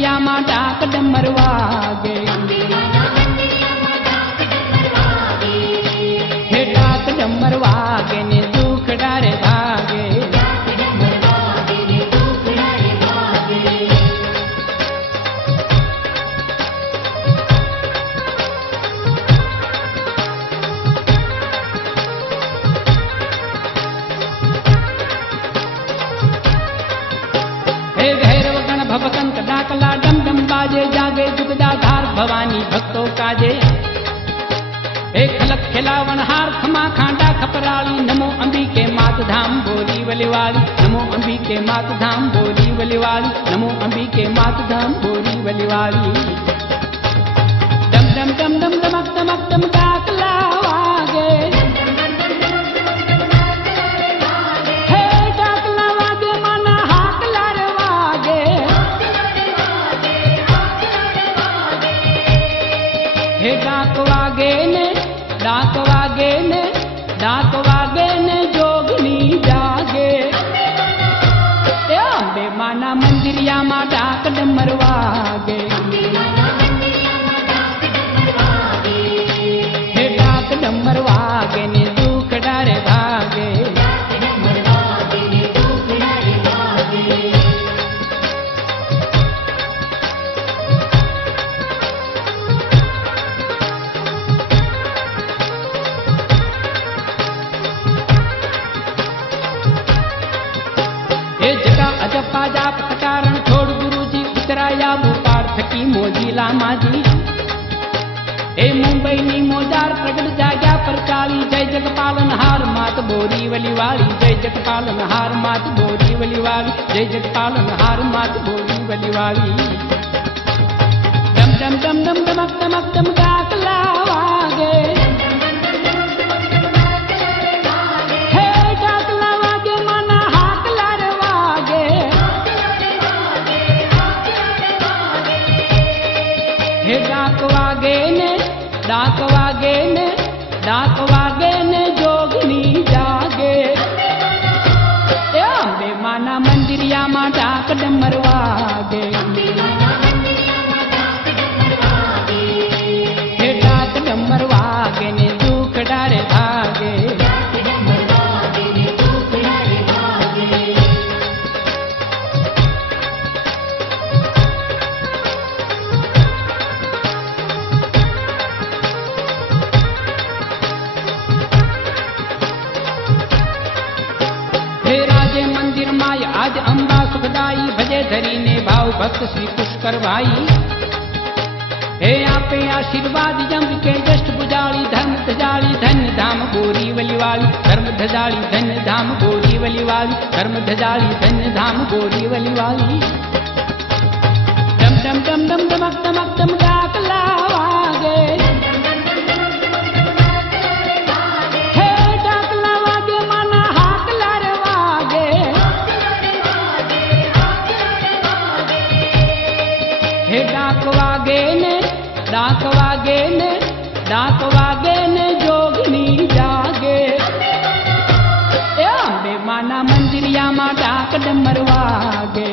मंदिरिया मा डाक डमर वागे, हे डाक डमर वागे ने दुख डारे भागे। भवकंत डाकला डम डम बाजे, जागे जुगदा धार भवानी भक्तों काजे। हे खलक खिलावन हार खमा खांडा खपराली, नमो अंबिके मात धाम बोरी वलिवाली, नमो अंबिके मात धाम बोरी वलिवाली, नमो अंबिके मात धाम बोरी वलिवाली। डम डम डम डम डमक डमक डम डाकला वागे, हे डाक वागे ने डाक वागे ने डाक वागे ने जोगनी जागे। हे अम्बे माना मंदिरिया मा डाक डमर वागे, हे डाक डमर वागे ने दुख डारे भागे। अजपा जाप कारण छोड़ गुरु जी उतराया पार्थ की मोजी लामा जी। हे मुंबई नी मोजार प्रगट जाग्या पर काली, जय जगपालन हार मात बोरी वलिवाली, जय जगपालन हार मात बोरी वलिवाली, जय जगपालन हार मात बोरी वलिवाली। डम डम डम डम डमक डमक डम डाकला वागे, हे डाक वागे ने डाक वागे ने डाक वागे ने जोगनी जागे। हे अम्बे माना मंदिरिया मा डाक डमर वागे, हे डाक डमर वागे ने दुख डारे भागे। मंदिर माय आज अम्बा सुखदाई, भजे धरी ने भाव भक्त श्री पुष्कर भाई। हे आपे आशीर्वाद जम्ब के जस्ट बुझाली, धर्म धजाली धन्य धाम बोरी वलिवाली, धर्म धजाली धन्य धाम बोरी वलिवाली, धर्म धजाली धन्य धाम बोरी वलिवाली। डम डम डम डम डमक डमक डम डाकला वागे, हे डाक वागे ने डाक वागे ने डाक वागे ने जोगनी जागे। हे अम्बे माना मंदिरिया मा डाक डमर वागे,